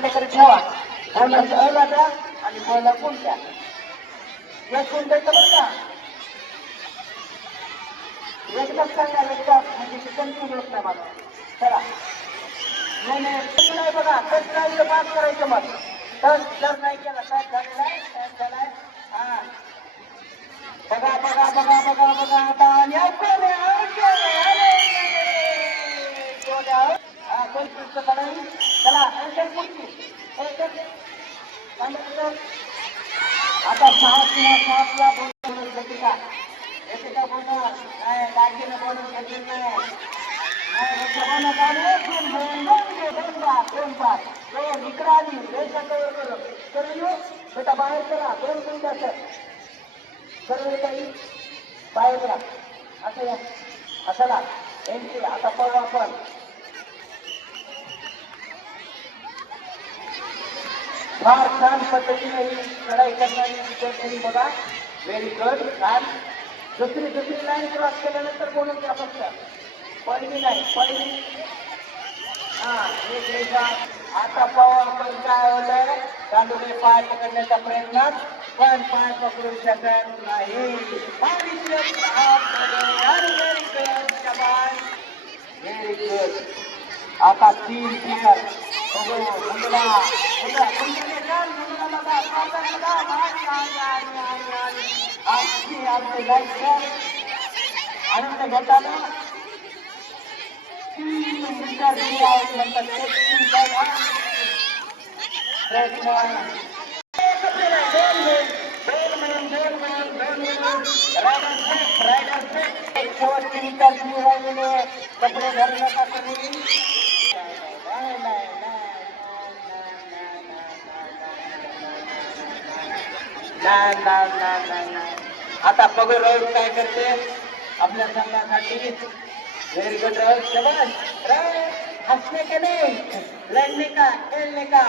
माझ्याकडे ठेवा. बोनस अला द्या आणि बोला कोणत्या या कोणत्याचं बरं का एकदम सांगा एकदा म्हणजे कन्फ्युज होत नाही मला. चला नाही नाही बघा टच नाही पास करायचं मग टच जर नाही केला टच झालेला आहे टच झालाय. हा बघा बघा बघा बघा बघा आता आणि चला आता 6 किंवा 7ला बोनस घेते का येते का बोनस नाही दाखीनं बोनस घेतलेलं नाही. दोन इकडे आली बेटा बाहेर चला 2 मिनिटं सर्व काही बाहेर या असं या असाला एंट्री. आता पाहू आपण फार छान पद्धतीने ही लढाई करणारी विद्यार्थ्यांनी बघा. व्हेरी गुड छान. दुसरी लाईन क्रॉस केल्यानंतर बोलून द्या फक्त पहिली नाही पहिली. हा एक रेषा. आता पाहू आपण काय होतं. दांडुले पाय पकडण्याच्या प्रयत्नात पण पाय पकडू शकत नाही. Very good. आता 3 प्लेयर आनंद घेताना 3 कपडे घालू नका तुम्ही. आता बघू रोड काय करते आपल्या संघासाठी. Very good road. हंसने के नहीं लड़ने का खेलने का.